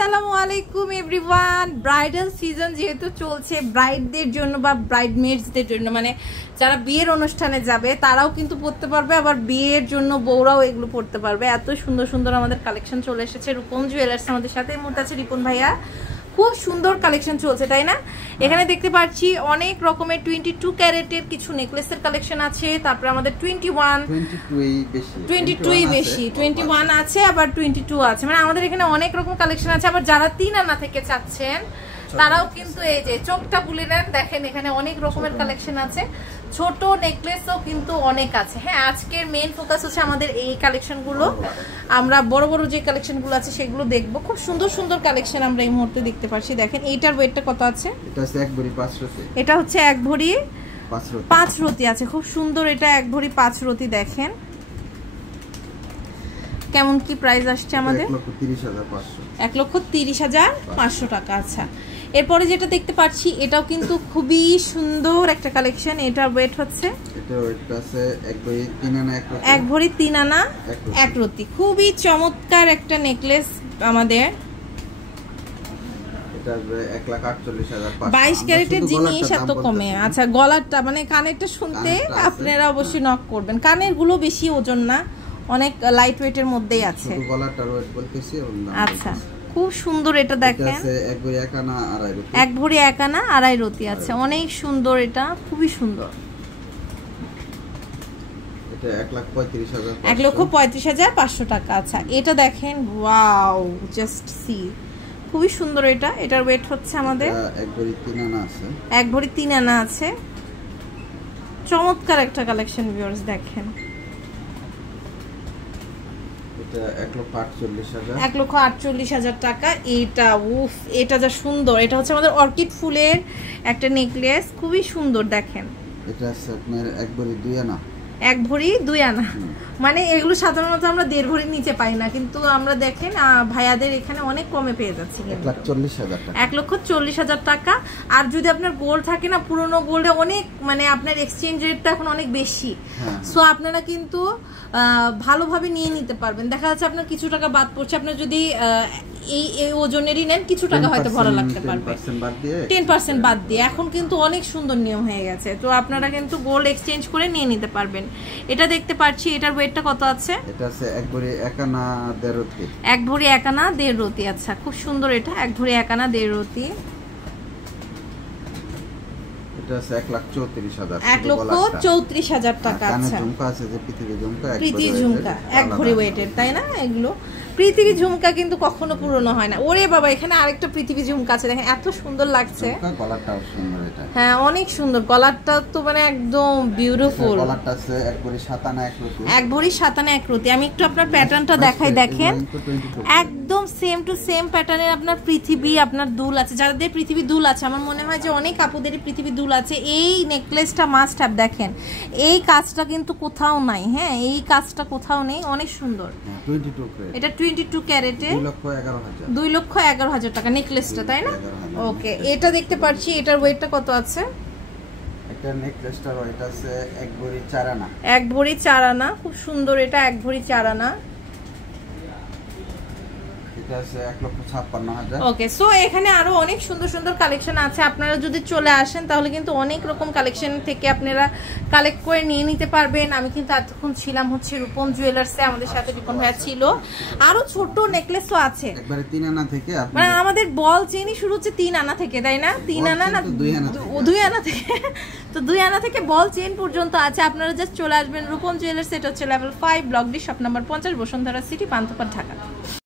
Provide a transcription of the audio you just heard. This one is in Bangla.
আসসালামু আলাইকুম এভরিওয়ান। ব্রাইডাল সিজন যেহেতু চলছে, ব্রাইডদের জন্য বা ব্রাইডমেডসদের জন্য, মানে যারা বিয়ের অনুষ্ঠানে যাবে তারাও কিন্তু পড়তে পারবে, আবার বিয়ের জন্য বউরাও এগুলো পড়তে পারবে। এত সুন্দর সুন্দর আমাদের কালেকশন চলে এসেছে। রূপম জুয়েলার্স আমাদের সাথে এই মুহূর্তে আছে রিপন ভাইয়া। খুব সুন্দর কালেকশন চলছে, তাই না? এখানে দেখতে পাচ্ছি অনেক রকমের 22 ক্যারেটের কিছু নেকলেসের কালেকশন আছে। তারপরে আমাদের 22 বেশি 21 আছে, আবার 22 আছে। মানে আমাদের এখানে অনেক রকম কালেকশন আছে। আবার যারা 3 আনা থেকে চাচ্ছেন তারাও কিন্তু এই যে চোখটা বুলে নেন, দেখেন এখানে অনেক রকমের কালেকশন আছে। ছোট নেকলেসও কিন্তু অনেক আছে। হ্যাঁ, আজকের মেইন ফোকাস হচ্ছে আমাদের এই কালেকশনগুলো। আমরা বড় বড় যে কালেকশনগুলো আছে সেগুলো দেখবো। খুব সুন্দর সুন্দর কালেকশন আমরা এই মুহূর্তে দেখতে পাচ্ছি। দেখেন এইটার ওয়েটটা কত আছে? এটা হচ্ছে 1 ভরি 5 রতি। এটা হচ্ছে 1 ভরি 5 রতি আছে। খুব সুন্দর, এটা 1 ভরি 5 রতি। দেখেন কেমন কি প্রাইস আসছে আমাদের? 1,30,500 টাকা। আচ্ছা, এরপরে যেটা দেখতে পাচ্ছি এটাও কিন্তু খুবই সুন্দর একটা কালেকশন। এটার ওয়েট হচ্ছে, এটা ওয়েট আছে 1 ভরি 3 আনা 1 ভরি 3 আনা 1 রতি। খুবই চমৎকার একটা নেকলেস আমাদের। এটা 1,48,500। 22 ক্যারেটের জিনিস এত কমে। আচ্ছা, গলারটা মানে কানেরটা শুনতে আপনারা অবশ্যই নক করবেন। কানের গুলো বেশি ওজন না, অনেক লাইট ওয়েটের মধ্যেই আছে। শুধু গলারটার ওয়েট বলতেছি। আচ্ছা, খুব সুন্দর। এটা দেখেন 1 ভরি 1 আনা 2.5 রতি। 1 ভরি 1 আনা 2.5 রতি আছে। অনেক সুন্দর, এটা খুবই সুন্দর। এটা 1,35,500। 1,35,500 টাকা। আচ্ছা, এটা দেখেন, ওয়াও, জাস্ট সি, খুবই সুন্দর। এটার ওয়েট হচ্ছে আমাদের 1 ভরি 3 আনা আছে। 1 ভরি 3 আনা আছে। চমৎকার একটা কালেকশন ভিউয়ার্স, দেখেন। এটা 1,48,000। 1,48,000 টাকা। এটা উফ, এটা যা সুন্দর। এটা হচ্ছে আমাদের অর্কিড ফুলের একটা নেকলেস, খুবই সুন্দর। দেখেন এটা আছে আপনার 1 ভরি 2 আনা। 1 ভরি 2 আনা, মানে এগুলো সাধারণত আমরা 1.5 ভরির নিচে পাই না, কিন্তু আমরা দেখেন ভাইয়াদের এখানে অনেক কমে পেয়ে যাচ্ছি। 1,40,000 টাকা। 1,40,000 টাকা। আর যদি আপনার গোল্ড থাকে না, পুরনো গোল্ডে অনেক, মানে আপনার এক্সচেঞ্জ রেটটা এখন অনেক বেশি, সো আপনারা কিন্তু ভালোভাবে নিয়ে নিতে পারবেন। দেখা যাচ্ছে আপনার কিছু টাকা বাদ পড়ছে। আপনার যদি এই ওজনেরই নেন, কিছু টাকা হয়তো ভরা লাগতে পারবে 10% বাদ দিয়ে। এখন কিন্তু অনেক সুন্দর নিয়ম হয়ে গেছে, তো আপনারা কিন্তু গোল্ড এক্সচেঞ্জ করে নিয়ে নিতে পারবেন। এটা দেখতে পাচ্ছি, এটার ওয়েটটা কত আছে? এটা আছে 1 ভরি 1 আনা 1.5 রতি। 1 ভরি 1 আনা 1.5 রতি। আচ্ছা, খুব সুন্দর। এটা 1 ভরি 1 আনা 1.5 রতি। এটা আছে 1,34,000। 1,34,000 টাকা। আচ্ছা, ঝুমকা আছে যে পৃথিবী ঝুমকা, পৃথিবী ঝুমকা 1 ভরি ওয়েটের, তাই না? এগুলো পৃথিবী ঝুমকা কিন্তু কখনো পুরনো হয় না। ওরে বাবা, এখানে আরেকটা পৃথিবী ঝুমকা আছে, দেখেন এত সুন্দর লাগছে। গলারটাও সুন্দর। এটা হ্যাঁ, অনেক সুন্দর। গলারটা তো মানে একদম বিউটিফুল। গলারটা আছে 1 ভরি 7 আনা 1 রতি। 1 ভরি 7 আনা 1 রতি। আমি একটু আপনার প্যাটার্নটা দেখাই, দেখেন একদম সেম টু সেম প্যাটার্নের আপনার পৃথিবী, আপনার দুল আছে। যাদের পৃথিবী দুল আছে, আমার মনে হয় যে অনেক আপুদেরই পৃথিবী দুল আছে, এই নেকলেসটা মাস্ট হ্যাভ। দেখেন এই কাজটা কিন্তু কোথাও নাই। হ্যাঁ, এই কাজটা কোথাও নেই, অনেক সুন্দর। এটা 22 ক্যারেটে 2,11,000 টাকা নেকলেসটা, তাই না? ওকে, এটা দেখতে পাচ্ছি, এটার ওয়েটটা কত আছে? এটা নেকলেসটার ওয়েট আছে 1 ভরি 4 আনা। 1 ভরি 4 আনা। খুব সুন্দর। এটা 1 ভরি 4 আনা। এটা আছে 1,56,000। ওকে, সো এখানে আরো অনেক সুন্দর সুন্দর কালেকশন আছে। আপনারা যদি চলে আসেন তাহলে কিন্তু অনেক রকম কালেকশন থেকে আপনারা কালেক্ট করে নিয়ে নিতে পারবেন। আমি কিন্তু এতক্ষণ ছিলাম হচ্ছে রূপম জুয়েলার্সে, আমাদের সাথে রূপম ভাইয়া ছিল। আরো ছোট নেকলেসও আছে, একবারে 3 আনা থেকে। মানে আমাদের বল চেনই শুরু হচ্ছে 3 আনা থেকে, তাই না? 3 আনা না 2 আনা থেকে। তো 2 আনা থেকে বল চেন পর্যন্ত আছে। আপনারা জাস্ট চলে আসবেন রূপম জুয়েলার্স। এটা হচ্ছে level 5, block D, shop number 50, Bashundhara city, Panthapath, Dhaka.